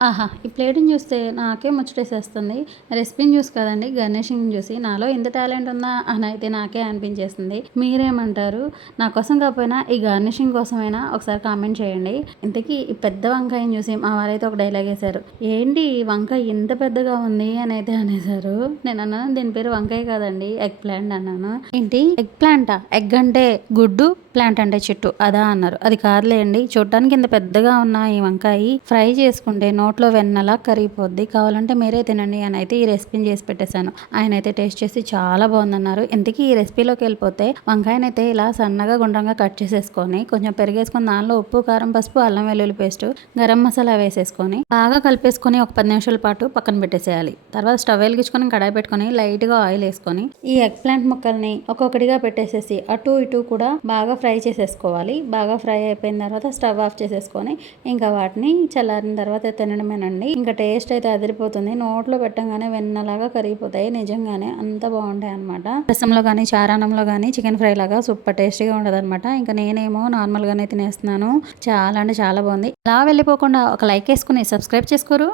ఆహా! ఈ ప్లేట్‌ని చూస్తే నాకే ముచ్చటేసేస్తుంది. రెసిపీని చూసి కాదండి, గార్నిషింగ్‌ని చూసి. నాలో ఇంత టాలెంట్ ఉందా అనయితే నాకే అనిపించేసింది. మీరేమంటారు? నా కోసం కాకపోయినా ఈ గార్నిషింగ్ కోసమైనా ఒకసారి కామెంట్ చేయండి. ఇంతకీ ఈ పెద్ద వంకాయని చూసి మా వారైతే ఒక డైలాగేశారు. "ఏంటి ఈ వంకాయ ఇంత పెద్దగా ఉంది" అనైతే అనేసారు. నేనన్నాను, "దీని పేరు వంకాయ కాదండి, ఎగ్ ప్లాంట్" అన్నాను. "ఏంటి ఎగ్ ప్లాంటా? ఎగ్ అంటే గుడ్డు, ప్లాంట్ అంటే చెట్టు అదా?" అన్నారు. "అది కాదులేండి, చూడటానికి ఇంత పెద్దగా ఉన్న ఈ వంకాయి ఫ్రై చేసుకుంటే నోట్లో వెన్నలా కరిగిపోద్ది. కావాలంటే మీరే తినండి" అని అయితే ఈ రెసిపీని చేసి పెట్టేశాను. ఆయనైతే టేస్ట్ చేసి చాలా బాగుందన్నారు. ఇంతకీ ఈ రెసిపీలోకి వెళ్ళిపోతే, వంకాయనైతే ఇలా సన్నగా గుండ్రంగా కట్ చేసేసుకొని, కొంచెం పెరిగేసుకొని దానిలో ఉప్పు, కారం, పసుపు, అల్లం వెల్లుల్లి పేస్టు, గరం మసాలా వేసేసుకొని బాగా కలిపేసుకొని ఒక 10 నిమిషాల పాటు పక్కన పెట్టేసేయాలి. తర్వాత స్టవ్ వెలిగించుకొని కడాయి పెట్టుకొని లైట్‌గా ఆయిల్ వేసుకొని ఈ ఎగ్ ప్లాంట్ ముక్కల్ని ఒక్కొక్కటిగా పెట్టేసేసి అటు ఇటు కూడా బాగా ఫ్రై చేసేసుకోవాలి. బాగా ఫ్రై అయిపోయిన తర్వాత స్టవ్ ఆఫ్ చేసేసుకొని ఇంకా వాటిని చల్లారిన తర్వాత తినడమేనండి. ఇంకా టేస్ట్ అయితే అదిరిపోతుంది. నోట్లో పెట్టంగానే వెన్నలాగా కరిగిపోతాయి. నిజంగానే అంత బాగుంటాయి అనమాట. రసంలో కానీ, చారానంలో కానీ, చికెన్ ఫ్రై లాగా సూపర్ టేస్టీగా ఉండదన్నమాట. ఇంకా నేనేమో నార్మల్గానే తినేస్తున్నాను. చాలా అంటే చాలా బాగుంది. అలా వెళ్ళిపోకుండా ఒక లైక్ వేసుకుని సబ్స్క్రైబ్ చేసుకోరు.